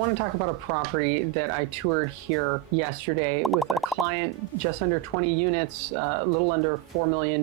want to talk about a property that I toured here yesterday with a client, just under 20 units, a little under $4 million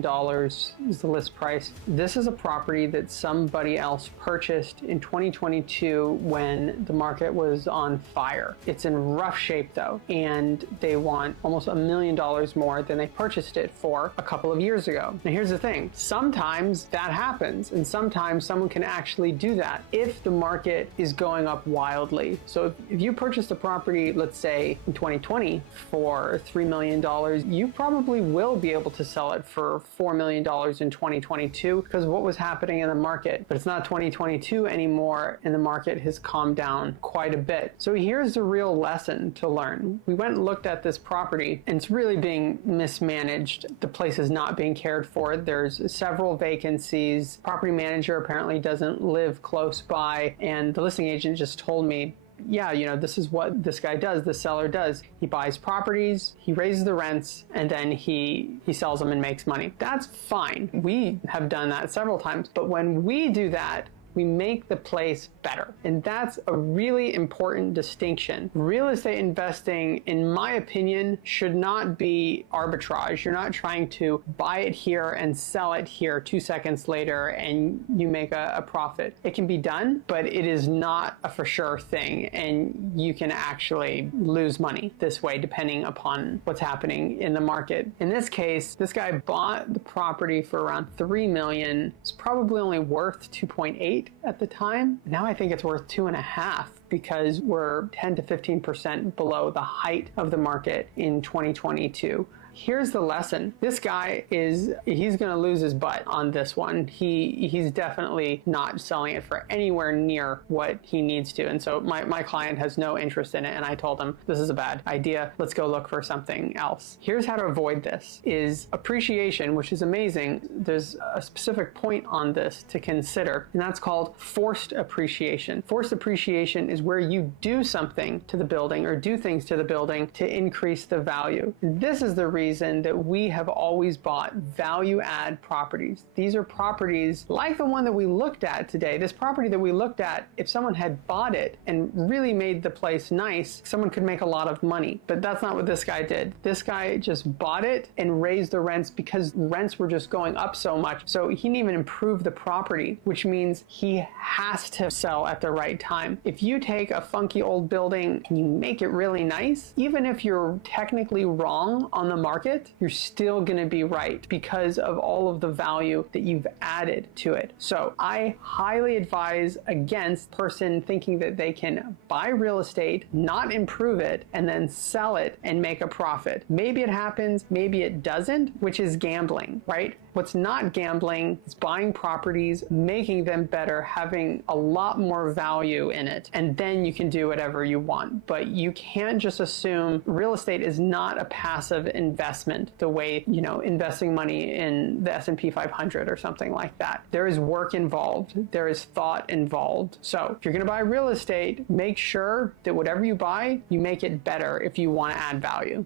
is the list price. This is a property that somebody else purchased in 2022 when the market was on fire. It's in rough shape though, and they want almost $1 million more than they purchased it for a couple of years ago. Now here's the thing, sometimes that happens, and sometimes someone can actually do that if the market is going up wildly. So if you purchased a property, let's say in 2020 for $3 million, you probably will be able to sell it for $4 million in 2022 because of what was happening in the market. But it's not 2022 anymore, and the market has calmed down quite a bit. So here's the real lesson to learn. We went and looked at this property, and it's really being mismanaged. The place is not being cared for. There's several vacancies. Property manager apparently doesn't live close by, and the listing agent just told me, yeah, you know, this is what this guy does, the seller does. He buys properties, he raises the rents, and then he sells them and makes money. That's fine. We have done that several times, but when we do that, we make the place better. And that's a really important distinction. Real estate investing, in my opinion, should not be arbitrage. You're not trying to buy it here and sell it here 2 seconds later and you make a profit. It can be done, but it is not a for sure thing. And you can actually lose money this way depending upon what's happening in the market. In this case, this guy bought the property for around $3 million. It's probably only worth 2.8 at the time. Now I think it's worth 2.5 because we're 10 to 15% below the height of the market in 2022. Here's the lesson. This guy he's going to lose his butt on this one. He's definitely not selling it for anywhere near what he needs to. And so my client has no interest in it. And I told him, this is a bad idea. Let's go look for something else. Here's how to avoid this is appreciation, which is amazing. There's a specific point on this to consider, and that's called forced appreciation. Forced appreciation is where you do something to the building or do things to the building to increase the value. This is the reason that we have always bought value add properties. These are properties like the one that we looked at today. This property that we looked at, if someone had bought it and really made the place nice, someone could make a lot of money. But that's not what this guy did. This guy just bought it and raised the rents because rents were just going up so much. So he didn't even improve the property, which means he has to sell at the right time. If you take a funky old building and you make it really nice, even if you're technically wrong on the market, you're still going to be right because of all of the value that you've added to it. So I highly advise against person thinking that they can buy real estate, not improve it, and then sell it and make a profit. Maybe it happens, maybe it doesn't, which is gambling, right? What's not gambling is buying properties, making them better, having a lot more value in it, and then you can do whatever you want. But you can't just assume real estate is not a passive investment the way, you know, investing money in the S&P 500 or something like that. There is work involved. There is thought involved. So if you're going to buy real estate, make sure that whatever you buy, you make it better if you want to add value.